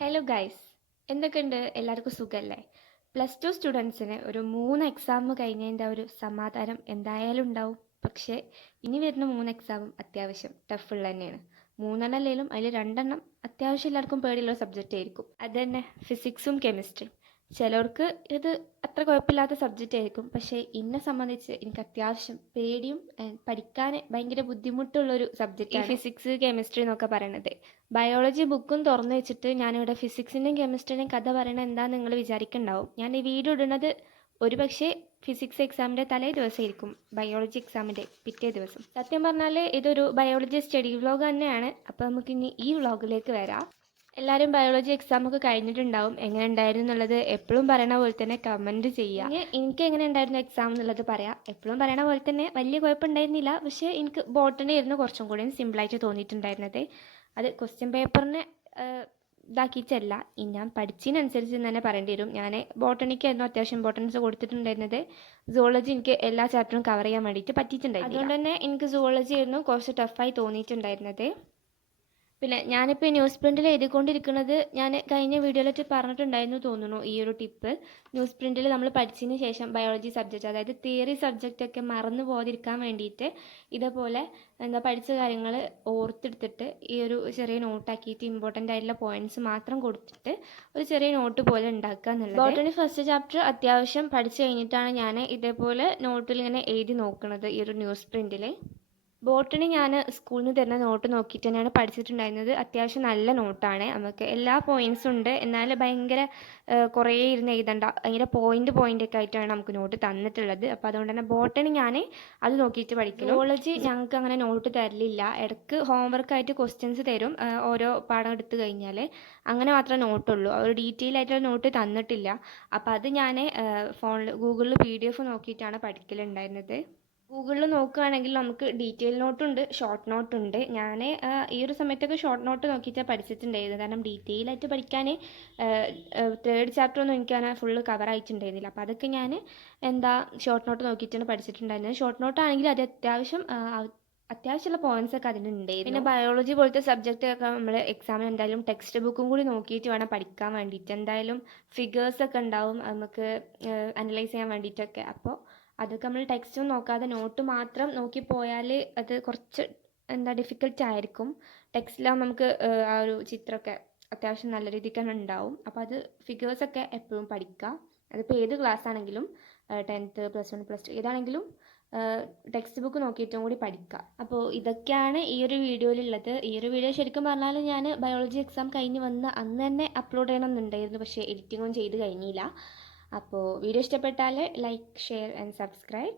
Hello guys, എന്തൊക്കെയുണ്ട്? എല്ലാവർക്കും സുഖമല്ലേ? +2 സ്റ്റുഡൻസിന് ഒരു 3 എക്സാം കഴിഞ്ഞതിൻ്റെ ഒരു സമാധാനം എന്തായാലും ഉണ്ടാവും. പക്ഷേ ഇനി വരുന്ന 3 എക്സാമും അത്യാവശ്യം ടഫുള്ള തന്നെയാണ്. 3 അല്ലെങ്കിലും അതിൽ 2 അത്യാവശ്യം എല്ലാവർക്കും പേടിയുള്ള സബ്ജക്റ്റ് ആയിരിക്കും. അത് തന്നെ ഫിസിക്സും കെമിസ്ട്രിയും. ചിലർക്ക് ഇത് അത്ര കുഴപ്പമില്ലാത്ത സബ്ജക്റ്റ് ആയിരിക്കും. പക്ഷേ എന്നെ സംബന്ധിച്ച് എനിക്ക് അത്യാവശ്യം പേടിയും പഠിക്കാൻ ഭയങ്കര ബുദ്ധിമുട്ടുള്ളൊരു സബ്ജക്റ്റ് ഈ ഫിസിക്സ് കെമിസ്ട്രി എന്നൊക്കെ പറയണത്. ബയോളജി ബുക്കും തുറന്നു വെച്ചിട്ട് ഞാനിവിടെ ഫിസിക്സിൻ്റെയും കെമിസ്ട്രിയുടെയും കഥ പറയണത് എന്താണെന്ന് നിങ്ങൾ വിചാരിക്കുന്നുണ്ടാവും. ഞാൻ ഈ വീഡിയോ ഇടുന്നത് ഒരു പക്ഷേ ഫിസിക്സ് എക്സാമിൻ്റെ തലേ ദിവസമായിരിക്കും, ബയോളജി എക്സാമിൻ്റെ പിറ്റേ ദിവസം. സത്യം പറഞ്ഞാൽ ഇതൊരു ബയോളജി സ്റ്റഡി വ്ളോഗ് തന്നെയാണ്. അപ്പോൾ നമുക്കിനി ഈ വ്ളോഗിലേക്ക് വരാം. എല്ലാവരും ബയോളജി എക്സാമൊക്കെ കഴിഞ്ഞിട്ടുണ്ടാവും. എങ്ങനെ ഉണ്ടായിരുന്നു എന്നുള്ളത് എപ്പോഴും പറയണ പോലെ തന്നെ കമൻറ്റ് ചെയ്യുക. എനിക്ക് എങ്ങനെ ഉണ്ടായിരുന്നു എക്സാം എന്നുള്ളത് പറയാം. എപ്പോഴും പറയണ പോലെ തന്നെ വലിയ കുഴപ്പമുണ്ടായിരുന്നില്ല. പക്ഷേ എനിക്ക് ബോട്ടണി ആയിരുന്നു കുറച്ചും കൂടി സിമ്പിളായിട്ട് തോന്നിയിട്ടുണ്ടായിരുന്നത്. അത് ക്വസ്റ്റ്യൻ പേപ്പറിനെ ഇതാക്കിയിട്ടല്ല, ഞാൻ പഠിച്ചതിനനുസരിച്ച് തന്നെ പറയേണ്ടി വരും. ഞാൻ ബോട്ടണിക്കായിരുന്നു അത്യാവശ്യം ഇമ്പോർട്ടൻസ് കൊടുത്തിട്ടുണ്ടായിരുന്നത്. സുവോളജി എനിക്ക് എല്ലാ ചാപ്റ്ററും കവർ ചെയ്യാൻ വേണ്ടിയിട്ട് പറ്റിയിട്ടുണ്ടായിരുന്നു. അതുകൊണ്ട് തന്നെ എനിക്ക് സുവോളജി ആയിരുന്നു കുറച്ച് ടഫായി തോന്നിയിട്ടുണ്ടായിരുന്നത്. പിന്നെ ഞാനിപ്പോൾ ന്യൂസ് പ്രിൻറ്റിൽ എഴുതിക്കൊണ്ടിരിക്കുന്നത്, ഞാൻ കഴിഞ്ഞ വീഡിയോയിലായിട്ട് പറഞ്ഞിട്ടുണ്ടായിരുന്നു തോന്നുന്നു ഈ ഒരു ടിപ്പ്. ന്യൂസ് പ്രിൻറ്റിൽ നമ്മൾ പഠിച്ചതിന് ശേഷം ബയോളജി സബ്ജക്റ്റ്, അതായത് തിയറി സബ്ജക്റ്റൊക്കെ മറന്നു പോകാതിരിക്കാൻ വേണ്ടിയിട്ട് ഇതേപോലെ പഠിച്ച കാര്യങ്ങൾ ഓർത്തെടുത്തിട്ട് ഈ ഒരു ചെറിയ നോട്ടാക്കിയിട്ട് ഇമ്പോർട്ടൻ്റ് ആയിട്ടുള്ള പോയിൻറ്റ്സ് മാത്രം കൊടുത്തിട്ട് ഒരു ചെറിയ നോട്ട് പോലെ ഉണ്ടാക്കുക എന്നുള്ളത്. ബോട്ടണി ഫസ്റ്റ് ചാപ്റ്റർ അത്യാവശ്യം പഠിച്ചു കഴിഞ്ഞിട്ടാണ് ഞാൻ ഇതേപോലെ നോട്ടിൽ ഇങ്ങനെ എഴുതി നോക്കുന്നത് ഈ ഒരു ന്യൂസ് പ്രിൻറ്റിൽ. ബോട്ടണി ഞാൻ സ്കൂളിൽ നിന്ന് തരുന്ന നോട്ട് നോക്കിയിട്ട് തന്നെയാണ് പഠിച്ചിട്ടുണ്ടായിരുന്നത്. അത്യാവശ്യം നല്ല നോട്ടാണ്, നമുക്ക് എല്ലാ പോയിൻറ്റ്സും ഉണ്ട്. എന്നാൽ ഭയങ്കര കുറേ ഇരുന്ന് എഴുതണ്ട, ഭയങ്കര പോയിൻ്റൊക്കെ ആയിട്ടാണ് നമുക്ക് നോട്ട് തന്നിട്ടുള്ളത്. അപ്പോൾ അതുകൊണ്ട് തന്നെ ബോട്ടണി ഞാൻ അത് നോക്കിയിട്ട് പഠിക്കും. സുവോളജി ഞങ്ങൾക്ക് അങ്ങനെ നോട്ട് തരലില്ല. ഇടയ്ക്ക് ഹോംവർക്കായിട്ട് ക്വസ്റ്റ്യൻസ് തരും ഓരോ പാഠം എടുത്തു കഴിഞ്ഞാൽ. അങ്ങനെ മാത്രമേ നോട്ടുള്ളൂ, ഒരു ഡീറ്റെയിൽ ആയിട്ടുള്ള നോട്ട് തന്നിട്ടില്ല. അപ്പോൾ അത് ഞാൻ ഫോണിൽ ഗൂഗിളിൽ PDF നോക്കിയിട്ടാണ് പഠിക്കലുണ്ടായിരുന്നത്. ഗൂഗിളിൽ നോക്കുകയാണെങ്കിൽ നമുക്ക് ഡീറ്റെയിൽ നോട്ടുണ്ട്, ഷോർട്ട് നോട്ടുണ്ട്. ഞാൻ ഈ ഒരു സമയത്തൊക്കെ ഷോർട്ട് നോട്ട് നോക്കിയിട്ടാണ് പഠിച്ചിട്ടുണ്ടായിരുന്നത്. കാരണം ഡീറ്റെയിൽ ആയിട്ട് പഠിക്കാൻ 3rd ചാപ്റ്റർ ഒന്നും എനിക്ക് അങ്ങനെ ഫുള്ള് കവർ ആയിട്ടുണ്ടായിരുന്നില്ല. അപ്പോൾ അതൊക്കെ ഞാൻ ഷോർട്ട് നോട്ട് നോക്കിയിട്ടാണ് പഠിച്ചിട്ടുണ്ടായിരുന്നത്. ഷോർട്ട് നോട്ടാണെങ്കിൽ അത് അത്യാവശ്യമുള്ള പോയിൻറ്റ്സ് ഒക്കെ അതിനുണ്ടായിരുന്നു. പിന്നെ ബയോളജി പോലത്തെ സബ്ജക്റ്റ് ഒക്കെ നമ്മൾ എക്സാമിന് എന്തായാലും ടെക്സ്റ്റ് ബുക്കും കൂടി നോക്കിയിട്ട് വേണം പഠിക്കാൻ വേണ്ടിയിട്ട്. എന്തായാലും ഫിഗേഴ്സൊക്കെ ഉണ്ടാവും നമുക്ക് അനലൈസ് ചെയ്യാൻ വേണ്ടിയിട്ടൊക്കെ. അപ്പോൾ അതൊക്കെ നമ്മൾ ടെക്സ്റ്റും നോക്കാതെ നോട്ട് മാത്രം നോക്കി പോയാൽ അത് കുറച്ച് ഡിഫിക്കൽട്ട് ആയിരിക്കും. ടെക്സ്റ്റിലാകുമ്പോൾ നമുക്ക് ആ ഒരു ചിത്രമൊക്കെ അത്യാവശ്യം നല്ല രീതിക്ക് തന്നെ ഉണ്ടാവും. അപ്പോൾ അത് ഫിഗേഴ്സൊക്കെ എപ്പോഴും പഠിക്കുക. അതിപ്പോൾ ഏത് ക്ലാസ് ആണെങ്കിലും 10th +1 +2 ഏതാണെങ്കിലും ടെക്സ്റ്റ് ബുക്ക് നോക്കിയിട്ടും കൂടി പഠിക്കുക. അപ്പോൾ ഇതൊക്കെയാണ് ഈ ഒരു വീഡിയോയിലുള്ളത്. ഈ ഒരു വീഡിയോ ശരിക്കും പറഞ്ഞാൽ ഞാൻ ബയോളജി എക്സാം കഴിഞ്ഞ് വന്ന് അന്ന് തന്നെ അപ്ലോഡ് ചെയ്യണമെന്നുണ്ടായിരുന്നു. പക്ഷേ എഡിറ്റിങ്ങും ചെയ്ത് കഴിഞ്ഞില്ല. അപ്പോൾ വീഡിയോ ഇഷ്ടപ്പെട്ടാൽ ലൈക്ക്, ഷെയർ ആൻഡ് സബ്സ്ക്രൈബ്.